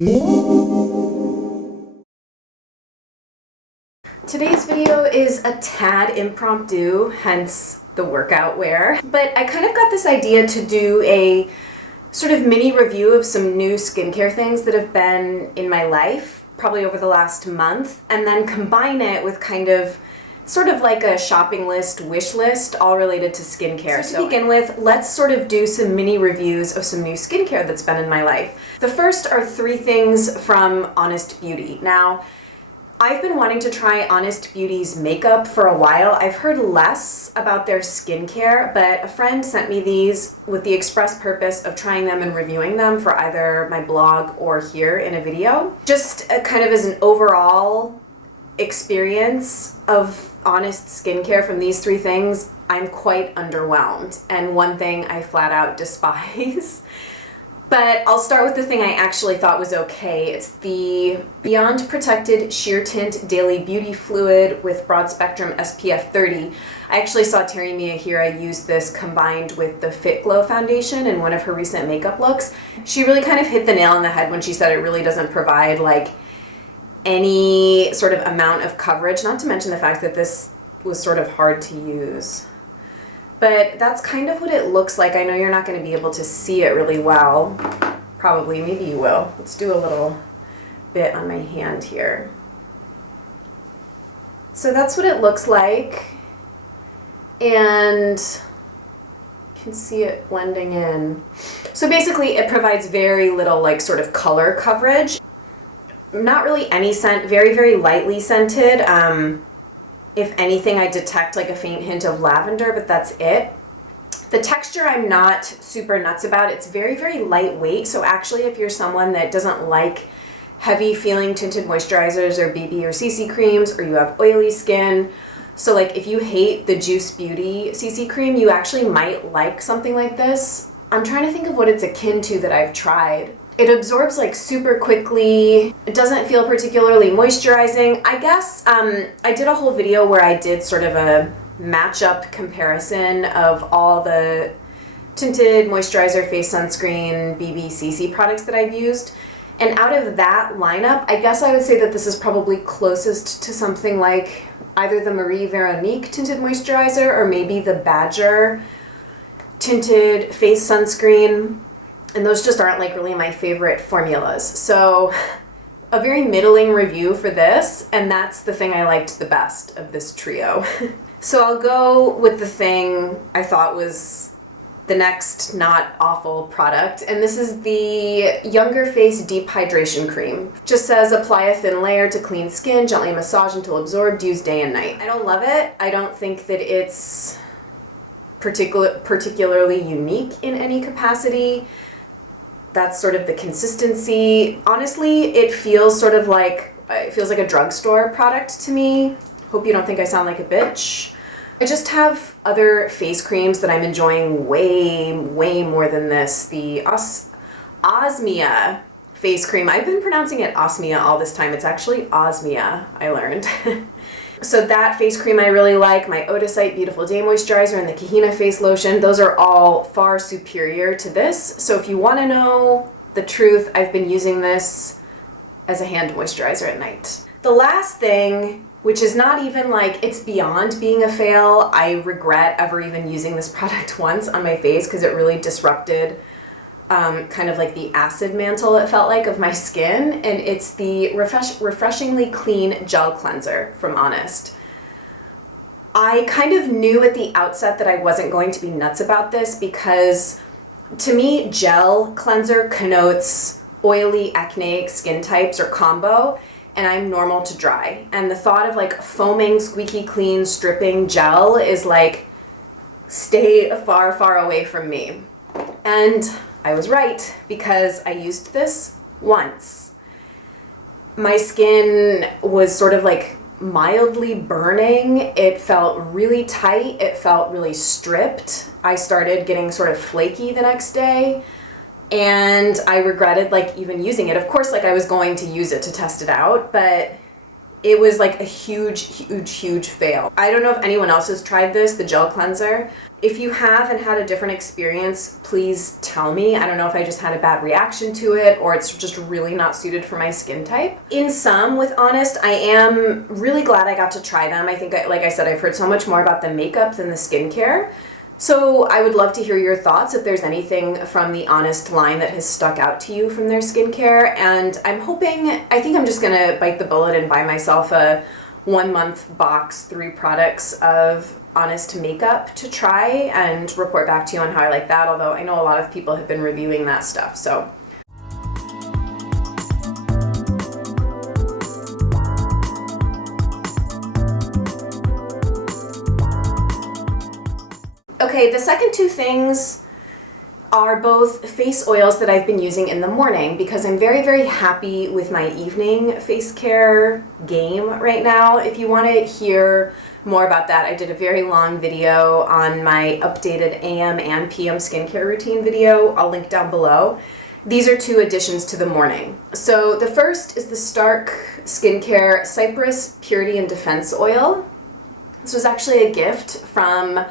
Today's video is a tad impromptu, hence the workout wear, but I kind of got this idea to do a sort of mini review of some new skincare things that have been in my life, probably over the last month, and then combine it with kind of sort of like a shopping list, wish list, all related to skincare. So to begin with, let's sort of do some mini reviews of some new skincare that's been in my life. The first are 3 things from Honest Beauty. Now, I've been wanting to try Honest Beauty's makeup for a while. I've heard less about their skincare, but a friend sent me these with the express purpose of trying them and reviewing them for either my blog or here in a video. Just kind of as an overall experience of Honest skincare from these 3 things, I'm quite underwhelmed, and one thing I flat out despise. But I'll start with the thing I actually thought was okay. It's the Beyond Protected Sheer Tint Daily Beauty Fluid with Broad Spectrum SPF 30. I actually saw Terry Miyahira use this combined with the Fit Glow foundation in one of her recent makeup looks. She really kind of hit the nail on the head when she said it really doesn't provide like any sort of amount of coverage, not to mention the fact that this was sort of hard to use. But that's kind of what it looks like. I know you're not going to be able to see it really well. Probably, maybe you will. Let's do a little bit on my hand here. So that's what it looks like. And you can see it blending in. So basically it provides very little like sort of color coverage. Not really any scent, very, very lightly scented. If anything, I detect like a faint hint of lavender, but that's it. The texture I'm not super nuts about. It's very, very lightweight. So actually, if you're someone that doesn't like heavy feeling tinted moisturizers or BB or CC creams, or you have oily skin, so like if you hate the Juice Beauty CC cream, you actually might like something like this. I'm trying to think of what it's akin to that I've tried. It absorbs like super quickly. It doesn't feel particularly moisturizing. I guess I did a whole video where I did sort of a matchup comparison of all the tinted moisturizer, face sunscreen, BB, CC products that I've used. And out of that lineup, I guess I would say that this is probably closest to something like either the Marie Veronique tinted moisturizer or maybe the Badger tinted face sunscreen. And those just aren't like really my favorite formulas. So a very middling review for this, and that's the thing I liked the best of this trio. So I'll go with the thing I thought was the next not awful product, and this is the Younger Face Deep Hydration Cream. Just says apply a thin layer to clean skin, gently massage until absorbed, use day and night. I don't love it. I don't think that it's particularly unique in any capacity. That's sort of the consistency. Honestly, it feels like a drugstore product to me. Hope you don't think I sound like a bitch. I just have other face creams that I'm enjoying way, way more than this. The Osmia face cream. I've been pronouncing it Osmia all this time. It's actually Osmia, I learned. So that face cream I really like, my Odacite Beautiful Day Moisturizer and the Kahina Face Lotion, those are all far superior to this. So if you want to know the truth, I've been using this as a hand moisturizer at night. The last thing, which is not even like, it's beyond being a fail, I regret ever even using this product once on my face because it really disrupted kind of like the acid mantle, it felt like, of my skin, and it's the Refreshingly Clean Gel Cleanser from Honest. I kind of knew at the outset that I wasn't going to be nuts about this because to me, gel cleanser connotes oily, acneic skin types or combo, and I'm normal to dry. And the thought of like foaming, squeaky clean, stripping gel is like, stay far, far away from me. And I was right, because I used this once. My skin was sort of like mildly burning. It felt really tight. It felt really stripped. I started getting sort of flaky the next day, and I regretted like even using it. Of course, like I was going to use it to test it out, but it was like a huge fail. I don't know if anyone else has tried this, the gel cleanser. If you have and had a different experience, please tell me. I don't know if I just had a bad reaction to it or it's just really not suited for my skin type. In sum, with Honest, I am really glad I got to try them. I think, like I said, I've heard so much more about the makeup than the skincare. So I would love to hear your thoughts if there's anything from the Honest line that has stuck out to you from their skincare. And I'm hoping, I think I'm just gonna bite the bullet and buy myself a 1 month box, 3 products of Honest makeup to try and report back to you on how I like that. Although I know a lot of people have been reviewing that stuff, so. Okay, the second 2 things are both face oils that I've been using in the morning because I'm very happy with my evening face care game right now. If you want to hear more about that, I did a very long video on my updated AM and PM skincare routine video. I'll link down below. These are 2 additions to the morning. So the first is the Stark Skincare Cypress Purity and Defense Oil. This was actually a gift from,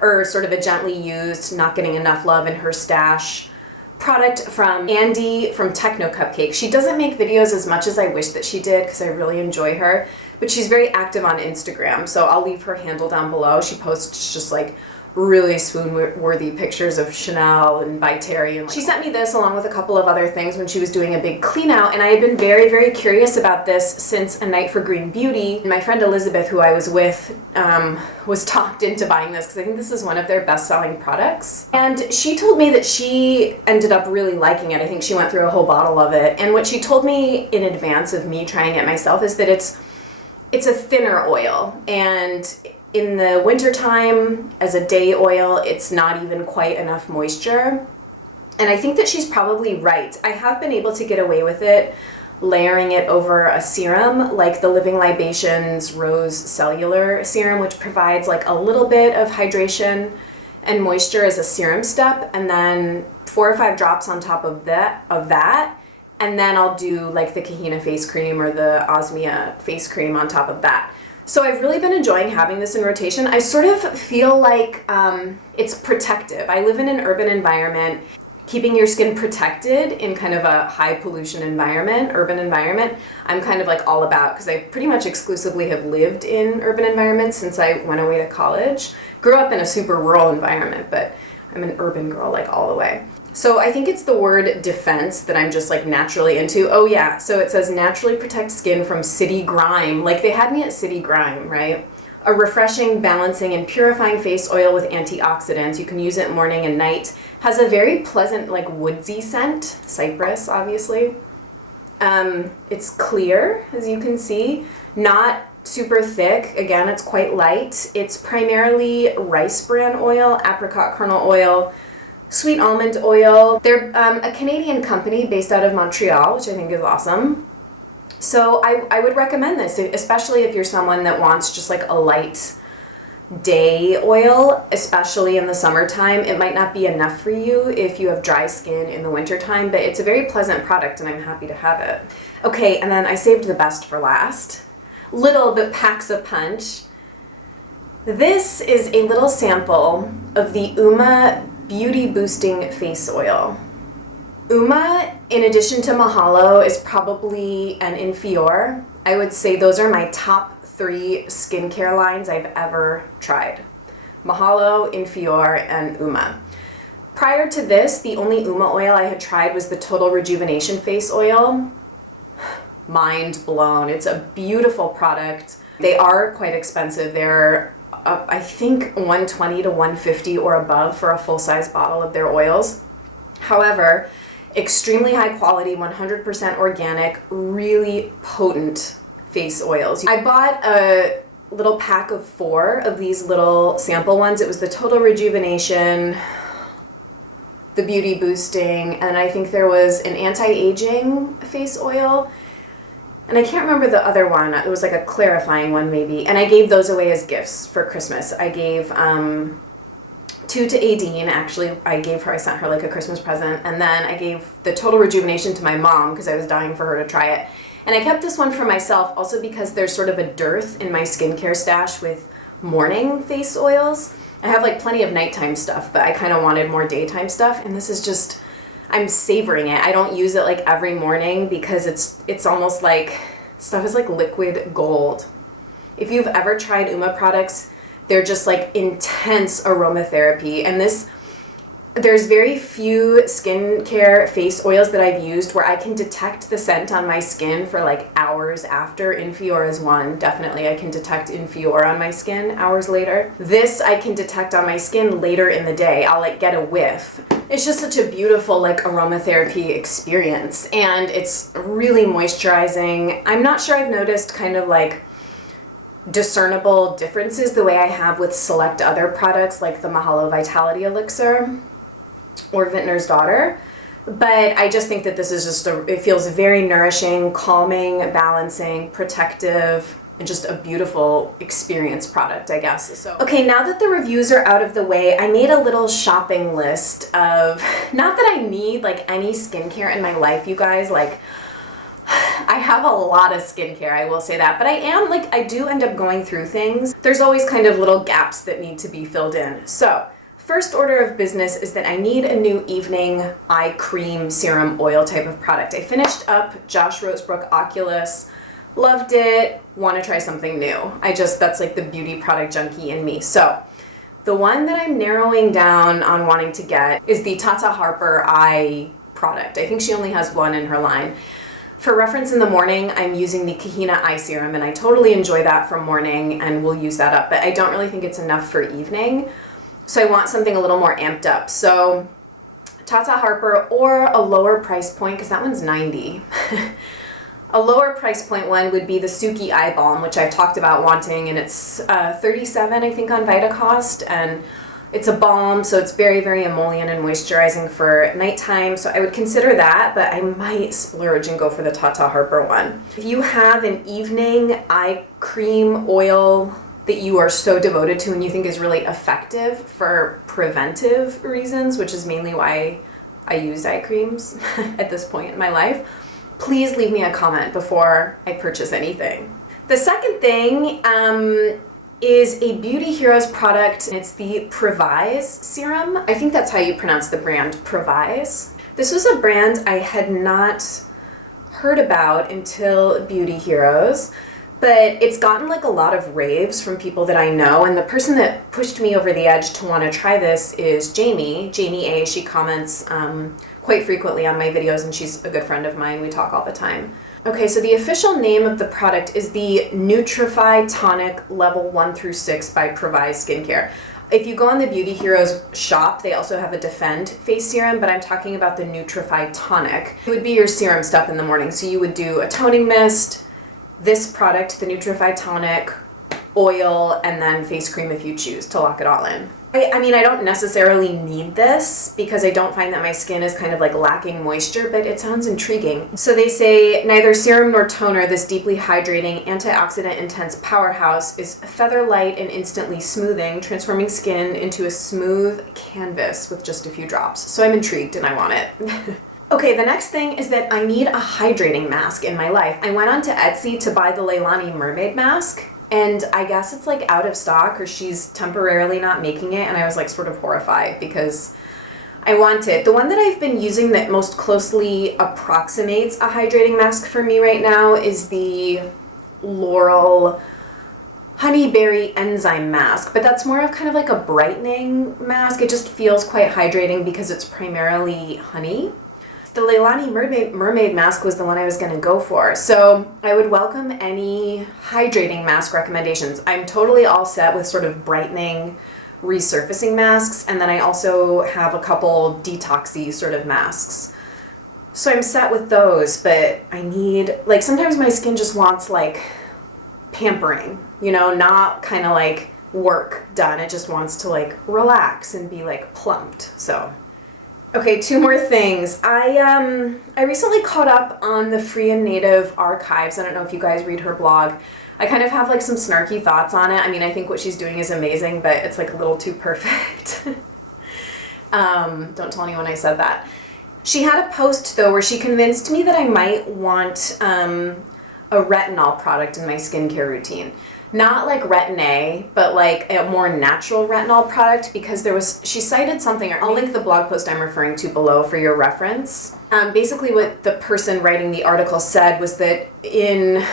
or sort of a gently used, not getting enough love in her stash product from Andie from TechnoCupcake. She doesn't make videos as much as I wish that she did because I really enjoy her, but she's very active on Instagram, so I'll leave her handle down below. She posts just like really swoon-worthy pictures of Chanel and by Terry. And she sent me this along with a couple of other things when she was doing a big clean out, and I had been very curious about this since A Night for Green Beauty. My friend Elizabeth, who I was with, was talked into buying this because I think this is one of their best-selling products. And she told me that she ended up really liking it. I think she went through a whole bottle of it. And what she told me in advance of me trying it myself is that it's a thinner oil, and in the wintertime, as a day oil, it's not even quite enough moisture. And I think that she's probably right. I have been able to get away with it, layering it over a serum, like the Living Libations Rose Cellular Serum, which provides like a little bit of hydration and moisture as a serum step, and then 4 or 5 drops on top of that, and then I'll do like the Kahina face cream or the Osmia face cream on top of that. So I've really been enjoying having this in rotation. I sort of feel like it's protective. I live in an urban environment. Keeping your skin protected in kind of a high pollution environment, urban environment, I'm kind of like all about, because I pretty much exclusively have lived in urban environments since I went away to college. Grew up in a super rural environment, but I'm an urban girl like all the way. So I think it's the word defense that I'm just like naturally into. Oh yeah, so it says naturally protect skin from city grime. Like they had me at city grime, right? A refreshing, balancing, and purifying face oil with antioxidants. You can use it morning and night. Has a very pleasant like woodsy scent. Cypress, obviously. It's clear, as you can see. Not super thick. Again, it's quite light. It's primarily rice bran oil, apricot kernel oil, sweet almond oil. They're a Canadian company based out of Montreal, which I think is awesome. So I would recommend this, especially if you're someone that wants just like a light day oil, especially in the summertime. It might not be enough for you if you have dry skin in the wintertime, but it's a very pleasant product and I'm happy to have it. Okay, and then I saved the best for last. Little but packs a punch. This is a little sample of the Uma Beauty Boosting Face Oil. Uma, in addition to Mahalo, is probably an Infior. I would say those are my top 3 skincare lines I've ever tried. Mahalo, Infior, and Uma. Prior to this, the only Uma oil I had tried was the Total Rejuvenation Face Oil. Mind blown. It's a beautiful product. They are quite expensive. They're I think $120 to $150 or above for a full-size bottle of their oils. However, extremely high quality, 100% organic, really potent face oils. I bought a little pack of 4 of these little sample ones. It was the Total Rejuvenation, the Beauty Boosting, and I think there was an anti-aging face oil. And I can't remember the other one. It was like a clarifying one maybe. And I gave those away as gifts for Christmas. I gave 2 to Adine, actually. I sent her like a Christmas present. And then I gave the Total Rejuvenation to my mom because I was dying for her to try it. And I kept this one for myself also because there's sort of a dearth in my skincare stash with morning face oils. I have like plenty of nighttime stuff, but I kind of wanted more daytime stuff, and this is just, I'm savoring it. I don't use it like every morning because it's almost like, stuff is like liquid gold. If you've ever tried Uma products, they're just like intense aromatherapy, and there's very few skincare face oils that I've used where I can detect the scent on my skin for like hours after. Infiora is one. Definitely I can detect Infiora on my skin hours later. This I can detect on my skin later in the day. I'll like get a whiff. It's just such a beautiful like aromatherapy experience, and it's really moisturizing. I'm not sure I've noticed kind of like discernible differences the way I have with select other products like the Mahalo Vitality Elixir or Vintner's Daughter, but I just think that this is just it feels very nourishing, calming, balancing, protective, and just a beautiful experience product, I guess. So, okay, now that the reviews are out of the way, I made a little shopping list of, not that I need like any skincare in my life, you guys, like I have a lot of skincare, I will say that, but I do end up going through things. There's always kind of little gaps that need to be filled in. So, first order of business is that I need a new evening eye cream serum oil type of product. I finished up Josh Rosebrook Oculus, loved it, want to try something new. That's like the beauty product junkie in me. So, the one that I'm narrowing down on wanting to get is the Tata Harper eye product. I think she only has one in her line. For reference, in the morning, I'm using the Kahina Eye Serum, and I totally enjoy that for morning, and we'll use that up, but I don't really think it's enough for evening, so I want something a little more amped up. So, Tata Harper, or a lower price point, because that one's $90. A lower price point one would be the Suki Eye Balm, which I've talked about wanting, and it's $37, I think, on Vitacost, and it's a balm, so it's very, very emollient and moisturizing for nighttime, so I would consider that, but I might splurge and go for the Tata Harper one. If you have an evening eye cream oil that you are so devoted to and you think is really effective for preventive reasons, which is mainly why I use eye creams at this point in my life, please leave me a comment before I purchase anything. The second thing, is a Beauty Heroes product. It's the Previse serum. I think that's how you pronounce the brand, Previse. This was a brand I had not heard about until Beauty Heroes, but it's gotten like a lot of raves from people that I know, and the person that pushed me over the edge to want to try this is Jamie A. She comments quite frequently on my videos, and she's a good friend of mine. We talk all the time. Okay, so the official name of the product is the Nutrify Tonic Level 1 through 6 by Previse Skincare. If you go on the Beauty Heroes shop, they also have a Defend face serum, but I'm talking about the Nutrify Tonic. It would be your serum step in the morning. So you would do a toning mist, this product, the Nutrify Tonic, oil, and then face cream if you choose to lock it all in. I mean, I don't necessarily need this because I don't find that my skin is kind of like lacking moisture, but it sounds intriguing. So they say, neither serum nor toner, this deeply hydrating, antioxidant intense powerhouse is feather light and instantly smoothing, transforming skin into a smooth canvas with just a few drops. So I'm intrigued and I want it. Okay, the next thing is that I need a hydrating mask in my life. I went onto Etsy to buy the Leilani mermaid mask, and I guess it's like out of stock or she's temporarily not making it, and I was like sort of horrified because I want it. The one that I've been using that most closely approximates a hydrating mask for me right now is the Laurel Honeyberry Enzyme Mask, but that's more of kind of like a brightening mask. It just feels quite hydrating because it's primarily honey. The Leilani mermaid mask was the one I was going to go for, so I would welcome any hydrating mask recommendations. I'm totally all set with sort of brightening, resurfacing masks, and then I also have a couple detoxy sort of masks. So I'm set with those, but I need, like, sometimes my skin just wants like pampering, you know, not kind of like work done. It just wants to like relax and be like plumped. So okay, two more things. I recently caught up on the Free and Native archives. I don't know if you guys read her blog. I kind of have like some snarky thoughts on it. I mean, I think what she's doing is amazing, but it's like a little too perfect. Don't tell anyone I said that. She had a post though where she convinced me that I might want a retinol product in my skincare routine. Not like Retin-A, but like a more natural retinol product, because she cited something. I'll link the blog post I'm referring to below for your reference. Basically what the person writing the article said was that in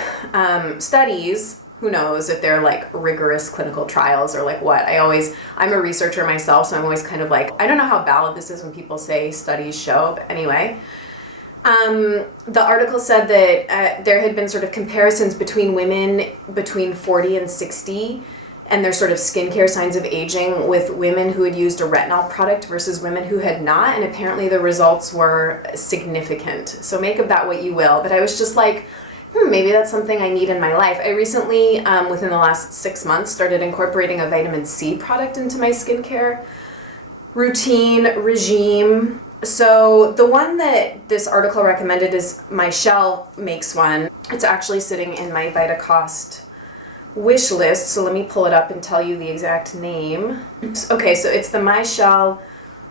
studies, who knows if they're like rigorous clinical trials or like what, I'm a researcher myself, so I'm always kind of like, I don't know how valid this is when people say studies show, but anyway. The article said that there had been sort of comparisons between women between 40 and 60 and their sort of skincare signs of aging with women who had used a retinol product versus women who had not, and apparently the results were significant. So make of that what you will, but I was just like, maybe that's something I need in my life. I recently, within the last 6 months, started incorporating a vitamin C product into my skincare regime. So the one that this article recommended is Michelle makes one. It's actually sitting in my Vitacost wish list. So let me pull it up and tell you the exact name. Okay, so it's the Michelle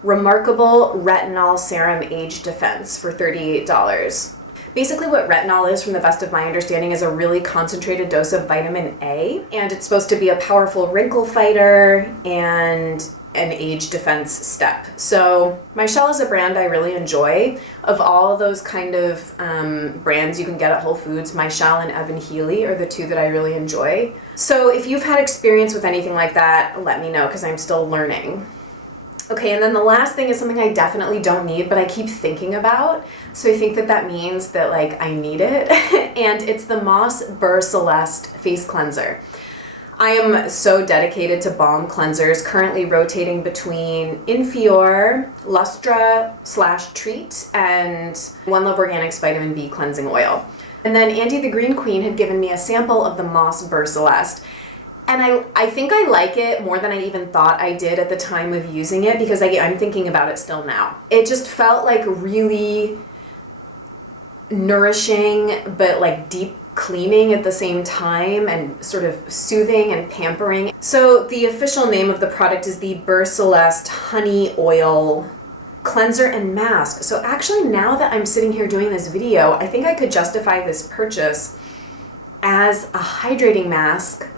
Remarkable Retinol Serum Age Defense for $38. Basically what retinol is, from the best of my understanding, is a really concentrated dose of vitamin A, and it's supposed to be a powerful wrinkle fighter and an age defense step. So Michelle is a brand I really enjoy. Of all of those kind of brands you can get at Whole Foods, Michelle and Evan Healy are the two that I really enjoy. So if you've had experience with anything like that, let me know, because I'm still learning. Okay, and then the last thing is something I definitely don't need, but I keep thinking about. So I think that means that like I need it. And it's the Moss Burr Celeste Face Cleanser. I am so dedicated to balm cleansers, currently rotating between Infior, Lustra/Treat, and One Love Organics Vitamin B Cleansing Oil. And then Andie the Green Queen had given me a sample of the Moss Burr Celeste. And I think I like it more than I even thought I did at the time of using it, because I'm thinking about it still now. It just felt like really nourishing, but like deep cleaning at the same time, and sort of soothing and pampering. So the official name of the product is the Burr Celeste Honey Oil Cleanser and Mask. So actually, now that I'm sitting here doing this video, I think I could justify this purchase as a hydrating mask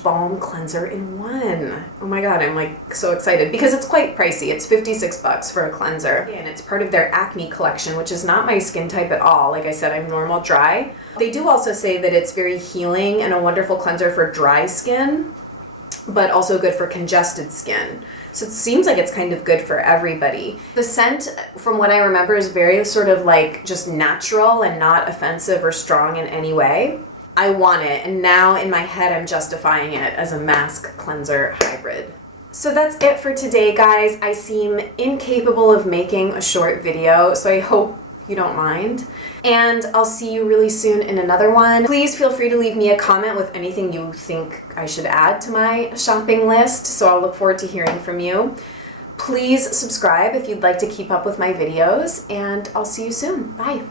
/ balm cleanser in one. Oh my god, I'm like so excited, because it's quite pricey. It's $56 for a cleanser, and it's part of their acne collection, which is not my skin type at all. Like I said, I'm normal dry. They do also say that it's very healing and a wonderful cleanser for dry skin, but also good for congested skin. So it seems like it's kind of good for everybody. The scent, from what I remember, is very sort of like just natural and not offensive or strong in any way. I want it, and now in my head I'm justifying it as a mask cleanser hybrid. So that's it for today, guys. I seem incapable of making a short video, so I hope you don't mind. And I'll see you really soon in another one. Please feel free to leave me a comment with anything you think I should add to my shopping list, so I'll look forward to hearing from you. Please subscribe if you'd like to keep up with my videos, and I'll see you soon. Bye.